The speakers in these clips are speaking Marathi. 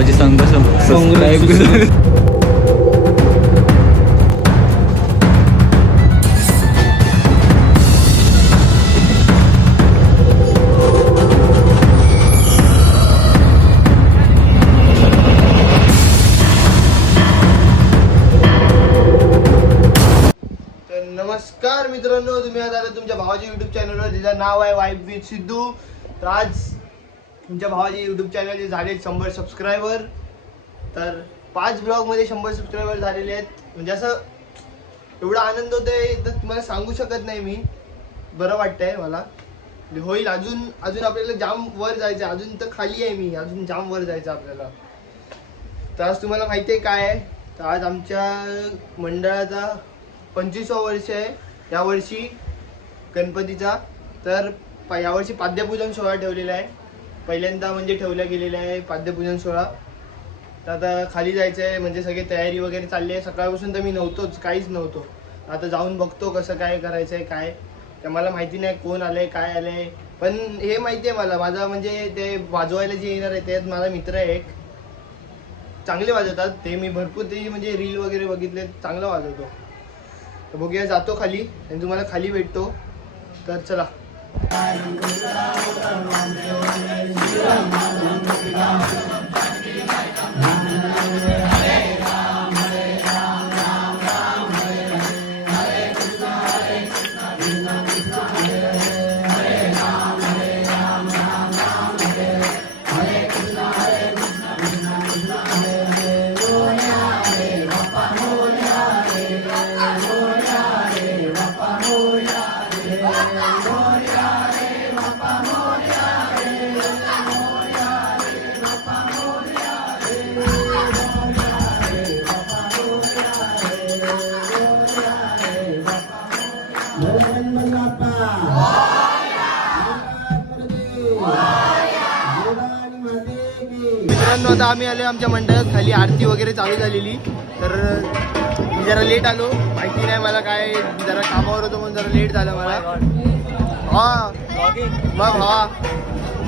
भावाची संघ सबस्क्राईब नमस्कार मित्रांनो, तुम्ही आज आला तुमच्या भावाच्या युट्यूब चॅनलवर, ज्याचं नाव आहे वाईब विथ सिद्धू. तर आज तुमच्या भावाचे युट्यूब चॅनलचे झाले 100 सबस्क्रायबर. तर 5 ब्लॉगमध्ये 100 सबस्क्रायबर झालेले आहेत. म्हणजे असं एवढा आनंद होतोय तर तुम्हाला सांगू शकत नाही मी. बरं वाटतंय मला. होईल अजून अजून आपल्याला जाम वर जायचं. अजून तर खाली आहे मी, अजून जाम वर जायचं आपल्याला. तर आज तुम्हाला माहिती आहे काय आहे, तर आज आमच्या मंडळाचा 25वा वर्ष आहे यावर्षी गणपतीचा. तर यावर्षी पाद्यपूजन सोहळा ठेवलेला आहे. पहिल्यांदा म्हणजे ठेवला गेलेला आहे पाद्यपूजन सोहळा. तर आता खाली जायचं आहे, म्हणजे सगळी तयारी वगैरे चालली आहे. सकाळपासून तर मी नव्हतोच, काहीच नव्हतो. आता जाऊन बघतो कसं काय करायचं आहे काय. तर मला माहिती नाही कोण आलंय काय आलंय, पण हे माहिती आहे मला, माझा म्हणजे ते वाजवायला जे येणार आहे त्यात माझा मित्र आहे एक, चांगले वाजवतात ते. मी भरपूर ते म्हणजे रील वगैरे बघितले, चांगलं वाजवतो. तर बघूया, जातो खाली आणि तुम्हाला खाली भेटतो. तर चला. मित्रांनो, आता आम्ही आलो आमच्या मंडळात खाली. आरती वगैरे चालू झालेली. तर मी जरा लेट आलो, माहिती नाही मला काय, जरा कामावर होतो म्हणून जरा लेट झालं मला. हा मग हा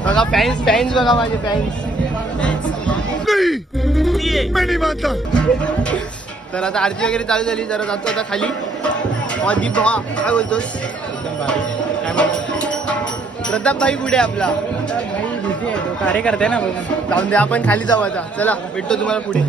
बघा फॅन्स बघा माझे फॅन्स. तर आता आरती वगैरे चालू झाली, जरा जातो आता खाली. दीप भावा काय बोलतोस? प्रताप भाई कुठे आहे आपला? कार्यकर्ते ना, जाऊन दे, आपण खाली जाऊ आता. चला भेटतो तुम्हाला पुढे.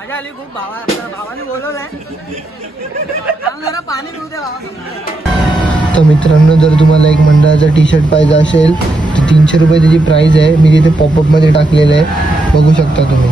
मजा आली खूप. भावाने बोलवलंय. जरा पाणी पिऊ दे भावा. तर मित्रांनो, जर तुम्हाला एक मंडळाचा टी शर्ट पाहिजे असेल तर 300 रुपये त्याची प्राईस आहे. मी तिथे पॉपअपमध्ये टाकलेलं आहे, बघू शकता तुम्ही.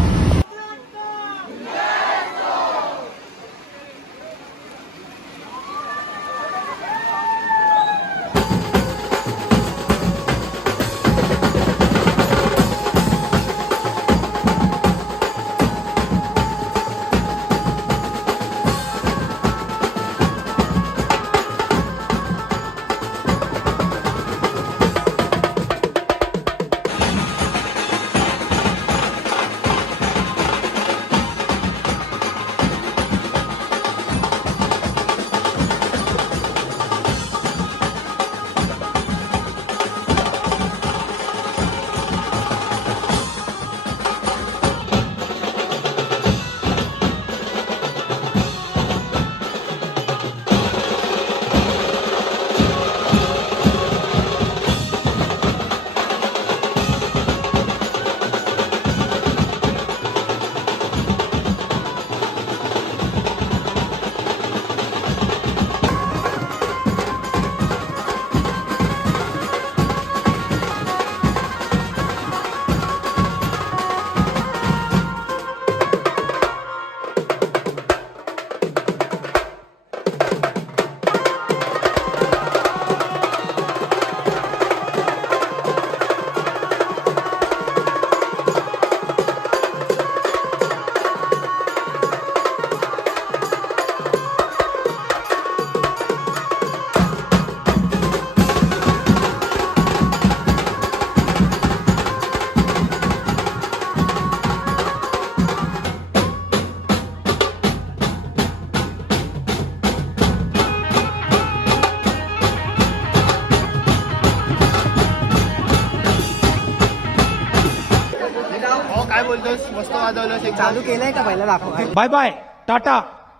काय बोलतोस? मस्त वाजवलं. चालू केलंय का पहिला दाखव. Bye bye tata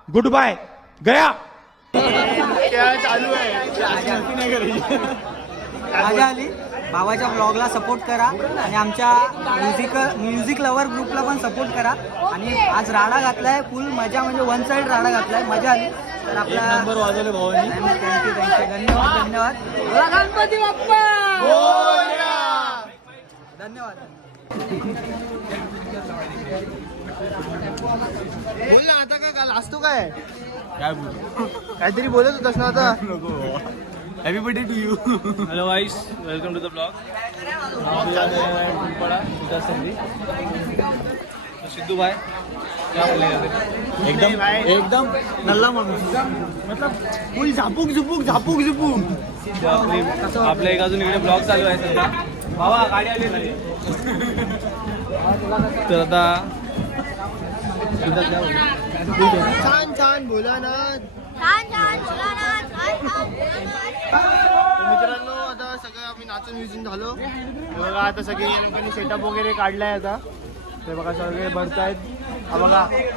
good bye गया. चालू आहे. मजा आली. भावाच्या ब्लॉगला सपोर्ट करा आणि आमच्या म्युझिक लवर ग्रुपला पण सपोर्ट करा. आणि आज राडा घातलाय फुल मजा, म्हणजे वन साइड राडा घातलाय. मजा आली. तर आपला नंबर वाजवले भावानी. थँक्यू धन्यवाद. बोला गणपती बाप्पा. धन्यवाद. बोल ना आता. काय काल असतो काय काहीतरी बोलत होतास ना आता. Happy birthday to you. Hello guys, welcome to the blog. Sidhu भाई क्या बोलेगा? एकदम नल्ला माणूस. मतलब फुल झापूक झुपूक. आपल्या एक अजून इकडे ब्लॉग चालू आहे सध्या. बाबा गाडी आली खाली. तर आता छान बोला ना. मित्रांनो, आता सगळं आम्ही नाचून विचून झालो. हे बघा आता सगळे लोकांनी सेटअप वगैरे काढलाय. आता ते बघा सगळे भरतायत. हा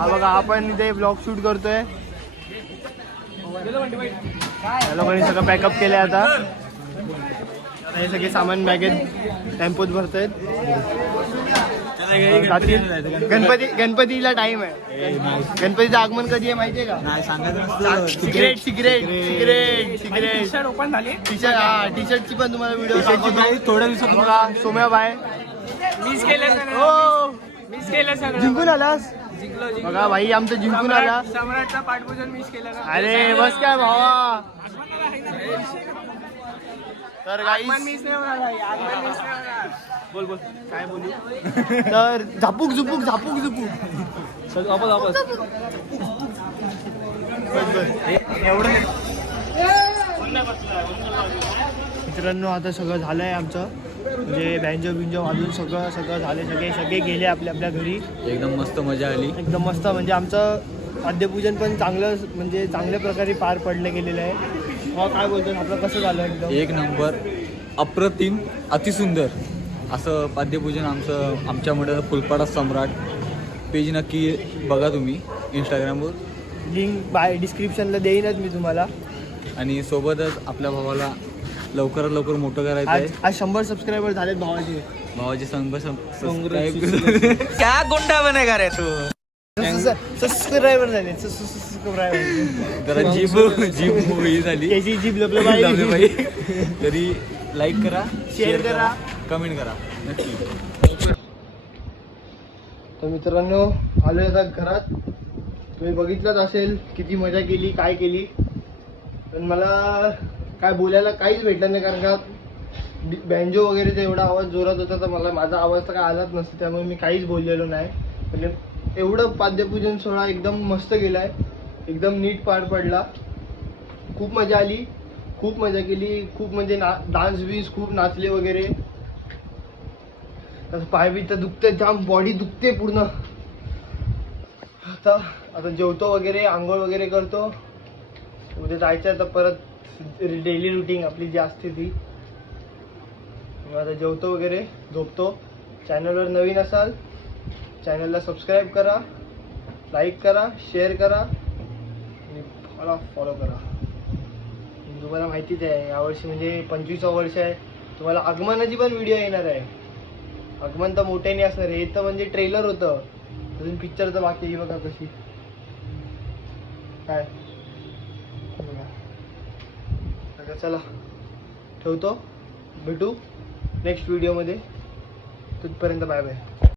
बघा आपण इथे ब्लॉग शूट करतोय. या लोकांनी सगळं पॅकअप केलंय. आता हे सगळे सामान बॅगेत टेम्पोत भरतायत. गणपतीला टाइम आहे. गणपतीचं आगमन कधी आहे माहितीये का? नाही सांगायचं. सिगरेट ओपन झाली. टी शर्टची पण तुम्हाला व्हिडिओ थोड्या दिवसात बघा. सोम्या बाय मिस केलं सगळं. जिंकून आलास. बघा भाई आमचं जिंकून आला. सम्राटचा पाठपूजन मिस केलं ना. अरे बस काय भावा. तर आगमन मिस नाही होणार भाई. आगमन मिस नाही होणार. बोल काय बोलू. तर झापूक झुपूक. वापस मित्रांनो, आता सगळं झालंय आमचं. म्हणजे बँजो बिंजो वाजून सगळं झाले. सगळे गेले आपल्या घरी. एकदम मस्त मजा आली. एकदम मस्त. म्हणजे आमचं वाद्यपूजन पण चांगल्या प्रकारे पार पडलं गेलेलं आहे. काय बोलतो, आपलं कसं झालं? एकदम एक नंबर, अप्रतिम, अतिसुंदर असं वाद्यपूजन आमच्यामुळे. फुलपाडा सम्राट पेज नक्की बघा तुम्ही इंस्टाग्रामवर. लिंक डिस्क्रिप्शनला देईनच मी तुम्हाला. आणि सोबतच आपल्या भावाला लवकरात लवकर मोठं करायचं आहे. आज 100 सबस्क्रायबर झालेत भावाचे. भावाचे सबस्क्राईब. क्या गुंडा बनेगा रे तू. सबस्क्रायबर झाले सबस्क्रायबर. जरा जीभ ही झाली त्याची जीभ लपलं बाई. तरी लाईक करा, शेअर करा, कमेंट करा नक्की. तर मित्रांनो आलोय आता घरात. तुम्ही बघितलंच असेल किती मजा केली, काय केली. पण मला काय बोलायला काहीच भेटलं नाही, कारण का बँजो वगैरेचा एवढा आवाज जोरात होता तर मला माझा आवाज तर काय आलाच नसतं, त्यामुळे मी काहीच बोललेलो नाही. म्हणजे एवढं पाद्यपूजन सोहळा एकदम मस्त गेलाय, एकदम नीट पार पडला. खूप मजा आली, खूप मजा केली, खूप म्हणजे डान्स बीन्स खूप नाचले वगैरे. पाय बी तर दुखते, जाम बॉडी दुखते पूर्ण. आता जेवतो वगैरे, आंघोळ वगैरे करतो. उद्या जायचं आता परत डेली रुटीन आपली जी असते ती. आता जेवतो वगैरे, झोपतो. चॅनलवर नवीन असाल चॅनलला सबस्क्राईब करा, लाईक करा, शेअर करा आणि मला फॉलो करा. तुम्हाला माहितीच आहे यावर्षी म्हणजे 25वं वर्ष आहे. तुम्हाला आगमनाची पण व्हिडिओ येणार आहे. आगमन तर मोठ्याने असणार आहे. हे तर म्हणजे ट्रेलर होतं, अजून पिक्चर तर बाकी आहे. बघा कशी काय बघा. चला ठेवतो, भेटू नेक्स्ट व्हिडिओमध्ये. तिथपर्यंत बाय बाय.